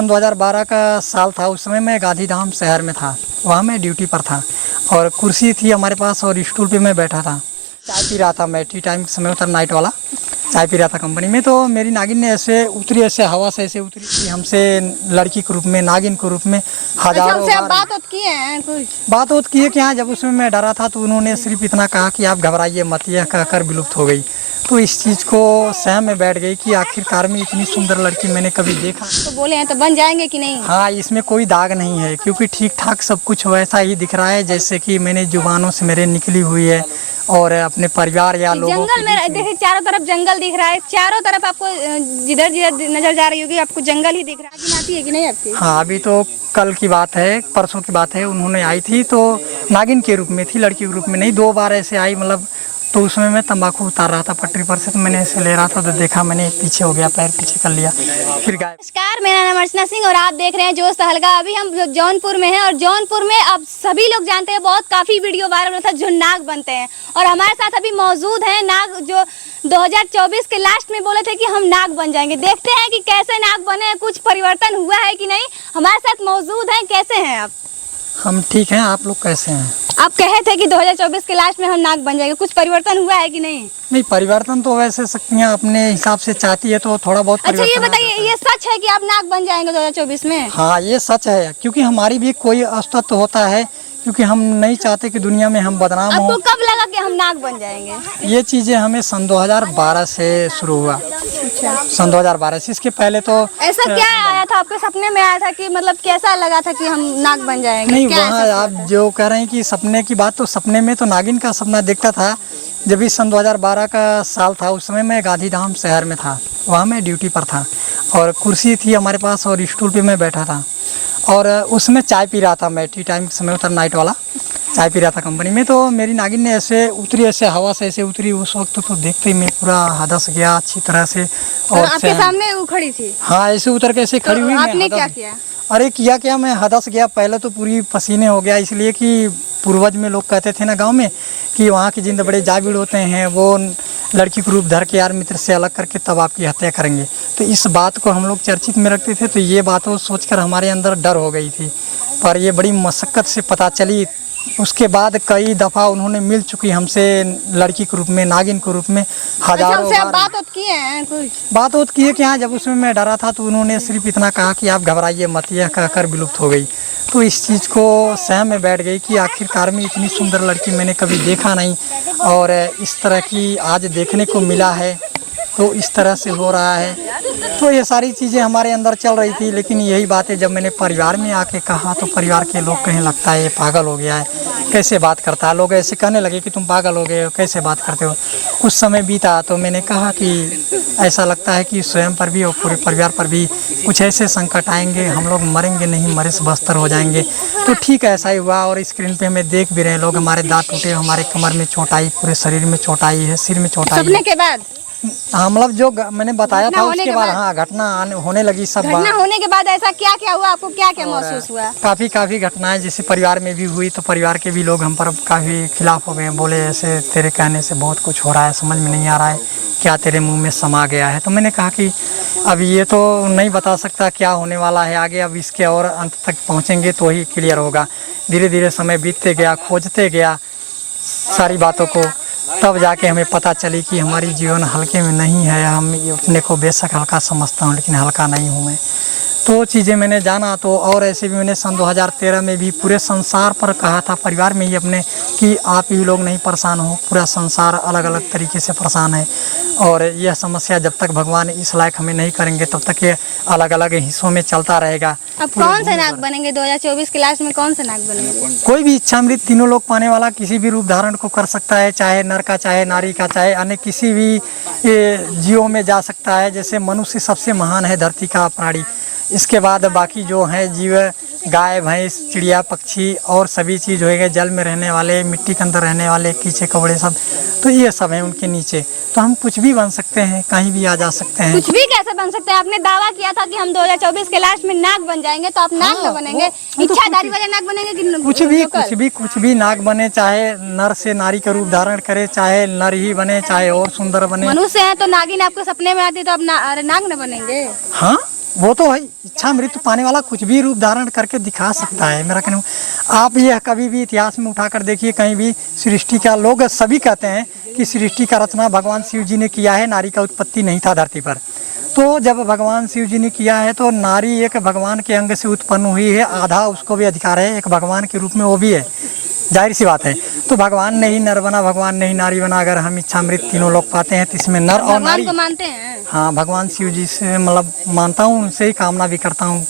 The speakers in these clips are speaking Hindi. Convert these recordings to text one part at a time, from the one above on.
2012 का साल था। उस समय मैं गांधीधाम शहर में था, वहाँ मैं ड्यूटी पर था और कुर्सी थी हमारे पास और स्टूल पे मैं बैठा था। चाय पी रहा था मैं, टी टाइम समय होता नाइट वाला, चाय पी रहा था कंपनी में। तो मेरी नागिन ने ऐसे उतरी, ऐसे हवा से ऐसे उतरी कि हमसे लड़की के रूप में, नागिन के रूप में हजारों बार बात किए हैं, कुछ बात किए कि हाँ। जब उसमें मैं डरा था तो उन्होंने सिर्फ इतना कहा कि आप घबराइए मत, यह कहकर विलुप्त हो गई। तो इस चीज़ को सहम में बैठ गई कि आखिरकार में इतनी सुंदर लड़की मैंने कभी देखा। तो बोले हैं तो बन जाएंगे कि नहीं? हाँ, इसमें कोई दाग नहीं है क्योंकि ठीक ठाक सब कुछ वैसा ही दिख रहा है जैसे कि मैंने जुबानों से मेरे निकली हुई है और अपने परिवार या लोगों जंगल में देखिए, चारों तरफ जंगल दिख रहा है, चारों तरफ आपको जिधर जिधर नजर जा रही होगी आपको जंगल ही दिख रहा है। नागिन आती है कि नहीं आपकी? हाँ, अभी तो कल की बात है, परसों की बात है, उन्होंने आई थी तो नागिन के रूप में थी, लड़की के रूप में नहीं। 2 बार ऐसे आई, मतलब तो उसमें मैं तंबाकू उतार रहा था पटरी पर से, तो मैंने ऐसे ले रहा था तो देखा, मैंने पीछे हो गया, पैर पीछे कर लिया, फिर गायब। नमस्कार, मेरा नाम अर्चना सिंह और आप देख रहे हैं जोश तहलका। अभी हम जौनपुर में हैं और जौनपुर में अब सभी लोग जानते हैं, बहुत काफी वीडियो वायरल होता है जो नाग बनते हैं। और हमारे साथ अभी मौजूद हैं नाग, जो 2024 के लास्ट में बोले थे कि हम नाग बन जाएंगे। देखते हैं कि कैसे नाग बने, कुछ परिवर्तन हुआ है कि नहीं। हमारे साथ मौजूद हैं। कैसे हैं आप? हम ठीक हैं, आप लोग कैसे हैं? आप कहे थे कि 2024 के लास्ट में हम नाग बन जाएंगे, कुछ परिवर्तन हुआ है कि नहीं? नहीं, परिवर्तन तो वैसे शक्तियाँ अपने हिसाब से चाहती है तो थोड़ा बहुत अच्छा, ये परिवर्तन बताइए, ये सच है कि आप नाग बन जाएंगे 2024 में? हाँ, ये सच है क्योंकि हमारी भी कोई अस्तित्व होता है, क्योंकि हम नहीं चाहते कि दुनिया में हम बदनाम आपको हो। कब लगा कि हम नाग बन जाएंगे? ये चीज़ें हमें सन 2012 से शुरू हुआ। सन 2012 से, इसके पहले तो ऐसा क्या आया था आपके सपने में, आया था कि मतलब कैसा लगा था कि हम नाग बन जाएंगे? नहीं, क्या वहाँ आप जो कह रहे हैं कि सपने की बात, तो सपने में तो नागिन का सपना देखता था। जब भी सन 2012 का साल था, उस समय मैं गांधीधाम शहर में था, वहाँ मैं ड्यूटी पर था और कुर्सी थी हमारे पास और स्टूल पे मैं बैठा था और उसमें चाय पी रहा था मैं, टी टाइम समय होता नाइट वाला, चाय पी रहा था कंपनी में। तो मेरी नागिन ने ऐसे उतरी, ऐसे हवा से ऐसे उतरी। उस वक्त तो देखते ही मैं पूरा हदस गया अच्छी तरह से। और आपके सामने वो खड़ी थी? हाँ, ऐसे उतर के ऐसे खड़ी हुई। आपने क्या किया? अरे क्या मैं हदस गया। पहले तो पूरी पसीने हो गया, इसलिए कि पूर्वज में लोग कहते थे ना गांव में कि वहाँ के जिंद बड़े जाबिड़ होते हैं, वो लड़की को रूप धर के यार मित्र से अलग करके तब आपकी हत्या करेंगे। तो इस बात को हम लोग चर्चित में रखते थे, तो ये बात सोचकर हमारे अंदर डर हो गई थी। पर ये बड़ी मशक्क़त से पता चली। उसके बाद कई दफ़ा उन्होंने मिल चुकी हमसे लड़की के रूप में, नागिन के रूप में हजारों बार। बात किए हैं, कुछ बात किए कि हाँ। जब उसमें मैं डरा था तो उन्होंने सिर्फ इतना कहा कि आप घबराइए मत, यह कहकर विलुप्त हो गई। तो इस चीज़ को सहम में बैठ गई कि आखिरकार में इतनी सुंदर लड़की मैंने कभी देखा नहीं और इस तरह की आज देखने को मिला है, तो इस तरह से हो रहा है। तो ये सारी चीज़ें हमारे अंदर चल रही थी। लेकिन यही बात है, जब मैंने परिवार में आके कहा तो परिवार के लोग कहने लगता है ये पागल हो गया है, कैसे बात करता है। लोग ऐसे कहने लगे कि तुम पागल हो गए हो, कैसे बात करते हो। कुछ समय बीता तो मैंने कहा कि ऐसा लगता है कि स्वयं पर भी और पूरे परिवार पर भी कुछ ऐसे संकट आएंगे, हम लोग मरेंगे नहीं, मरे से बस्तर हो जाएंगे। तो ठीक ऐसा ही हुआ और स्क्रीन पे हमें देख भी रहे हैं लोग। हमारे दांत टूटे, हमारे कमर में चोट आई, पूरे शरीर में चोट आई है, सिर में चोट आई। सपने के बाद? हाँ, मतलब जो मैंने बताया था उसके बाद हाँ, घटना होने लगी। सब घटना होने के बाद ऐसा क्या क्या हुआ, आपको क्या क्या महसूस हुआ? काफ़ी घटनाएं जैसे परिवार में भी हुई, तो परिवार के भी लोग हम पर काफ़ी खिलाफ हो गए, बोले ऐसे तेरे कहने से बहुत कुछ हो रहा है, समझ में नहीं आ रहा है, क्या तेरे मुंह में समा गया है। तो मैंने कहा कि अब ये तो नहीं बता सकता क्या होने वाला है आगे, अब इसके और अंत तक पहुँचेंगे तो ही क्लियर होगा। धीरे धीरे समय बीतते गया, खोजते गया सारी बातों को, तब जाके हमें पता चली कि हमारी जीवन हल्के में नहीं है। हम अपने को बेशक हल्का समझता हूँ लेकिन हल्का नहीं हूँ मैं। तो चीज़ें मैंने जाना। तो और ऐसे भी मैंने सन 2013 में भी पूरे संसार पर कहा था, परिवार में ही अपने, कि आप ही लोग नहीं परेशान हो, पूरा संसार अलग अलग तरीके से परेशान है और यह समस्या जब तक भगवान इस लायक हमें नहीं करेंगे तब तक ये अलग अलग हिस्सों में चलता रहेगा। अब कौन से नाग बनेंगे 2024 के लास्ट में? कौन से नाग बनेंगे? कोई भी इच्छामृत तीनों लोग पाने वाला किसी भी रूप धारण को कर सकता है, चाहे नर का, चाहे नारी का, चाहे अन्य किसी भी जीवों में जा सकता है। जैसे मनुष्य सबसे महान है धरती का प्राणी, इसके बाद बाकी जो हैं जीव, गाय, भैंस, चिड़िया, पक्षी और सभी चीज़ होएंगे, जल में रहने वाले, मिट्टी के अंदर रहने वाले, कीचे कवड़े सब, तो ये सब हैं उनके नीचे। तो हम कुछ भी बन सकते हैं, कहीं भी आ जा सकते हैं। कुछ भी कैसे बन सकते हैं? आपने दावा किया था कि हम 2024 के लास्ट में नाग बन जाएंगे, तो आप नाग न बनेंगे? इच्छाधारी वाले नाग बनेंगे कि कुछ भी नाग बने, चाहे नर से नारी का रूप धारण करे, चाहे नर ही बने, चाहे और सुंदर बने। मनुष्य है तो नागिन आपके सपने में आती तो आप नाग न बनेंगे? हाँ, वो तो है, इच्छा मृत्यु पाने वाला कुछ भी रूप धारण करके दिखा सकता है। मेरा कहना, आप यह कभी भी इतिहास में उठाकर देखिए, कहीं भी सृष्टि का, लोग सभी कहते हैं कि सृष्टि का रचना भगवान शिव जी ने किया है, नारी का उत्पत्ति नहीं था धरती पर। तो जब भगवान शिव जी ने किया है तो नारी एक भगवान के अंग से उत्पन्न हुई है, आधा उसको भी अधिकार है, एक भगवान के रूप में वो भी है, जाहिर सी बात है। तो भगवान ने ही नर बना, भगवान ने ही नारी बना। अगर हम इच्छामृत तीनों लोग पाते हैं तो इसमें नर और नारी को मानते हैं। हाँ, भगवान शिव जी से मतलब मानता हूँ, उनसे ही कामना भी करता हूँ।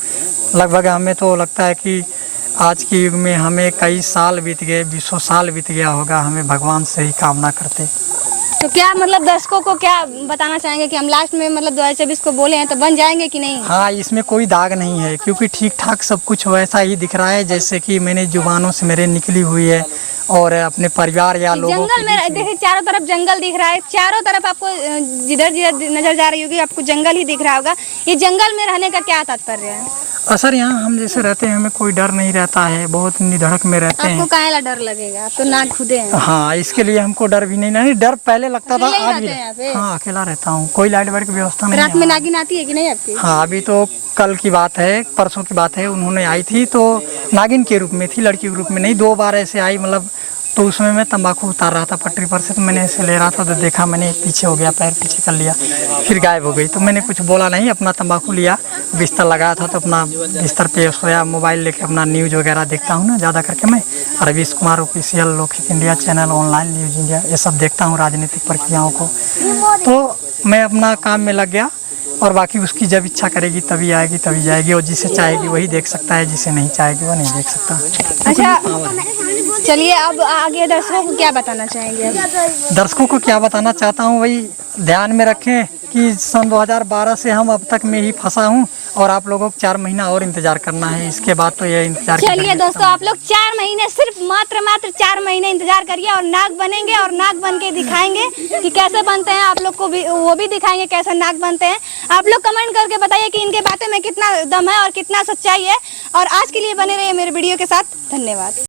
लगभग हमें तो लगता है कि आज के युग में हमें कई साल बीत गए, 20 साल बीत गया होगा, हमें भगवान से ही कामना करते। तो क्या मतलब दर्शकों को क्या बताना चाहेंगे कि हम लास्ट में मतलब 2024 को बोले हैं तो बन जाएंगे कि नहीं? हाँ, इसमें कोई दाग नहीं है, क्योंकि ठीक ठाक सब कुछ वैसा ही दिख रहा है जैसे कि मैंने जुबानों से मेरे निकली हुई है, और अपने परिवार या लोगों जंगल में देखिए, चारों तरफ जंगल दिख रहा है, चारों तरफ आपको जिधर जिधर नजर जा रही होगी आपको जंगल ही दिख रहा होगा। ये जंगल में रहने का क्या तात्पर्य है? असर यहाँ हम जैसे रहते हैं, हमें कोई डर नहीं रहता है, बहुत निधड़क में रहते हैं। आपको काहेला डर लगेगा? आप तो नाग खुदे हैं। हाँ, इसके लिए हमको डर भी नहीं डर पहले लगता था, अकेले ही आज भी। रहते हैं यहाँ पे? हाँ, अकेला रहता हूँ, कोई लाइट वाइट की व्यवस्था नहीं रात है। में नागिन आती है कि नहीं आपकी? हाँ, अभी तो कल की बात है, परसों की बात है, उन्होंने आई थी तो नागिन के रूप में थी, लड़की के रूप में नहीं। 2 बार ऐसे आई, मतलब तो उसमें मैं तंबाकू उतार रहा था पटरी पर से, तो मैंने ऐसे ले रहा था तो देखा, मैंने पीछे हो गया, पैर पीछे कर लिया, फिर गायब हो गई। तो मैंने कुछ बोला नहीं, अपना तंबाकू लिया, बिस्तर लगाया था तो अपना बिस्तर पे सोया, मोबाइल लेके अपना न्यूज़ वगैरह देखता हूँ ना ज़्यादा करके मैं, रवीश कुमार ऑफिशियल, लोकहित India channel, online news India, ये सब देखता हूँ, राजनीतिक प्रक्रियाओं को। तो मैं अपना काम में लग गया, और बाकी उसकी जब इच्छा करेगी तभी आएगी, तभी जाएगी, और जिसे चाहेगी वही देख सकता है, जिसे नहीं चाहेगी वो नहीं देख सकता। अच्छा, चलिए अब आगे दर्शकों को क्या बताना चाहेंगे? दर्शकों को क्या बताना चाहता हूँ, वही ध्यान में रखें कि सन 2012 से हम अब तक में ही फंसा हूँ, और आप लोगों को 4 महीना और इंतजार करना है, इसके बाद तो ये इंतजार। चलिए दोस्तों, आप लोग 4 महीने, सिर्फ मात्र 4 महीने इंतजार करिए और नाग बनेंगे, और नाग बन के दिखाएंगे कि कैसे बनते हैं। आप लोग को भी वो भी दिखाएंगे कैसे नाग बनते हैं। आप लोग कमेंट करके बताइए कि इनके बातों में कितना दम है और कितना सच्चाई है। और आज के लिए बने रहिए मेरे वीडियो के साथ। धन्यवाद।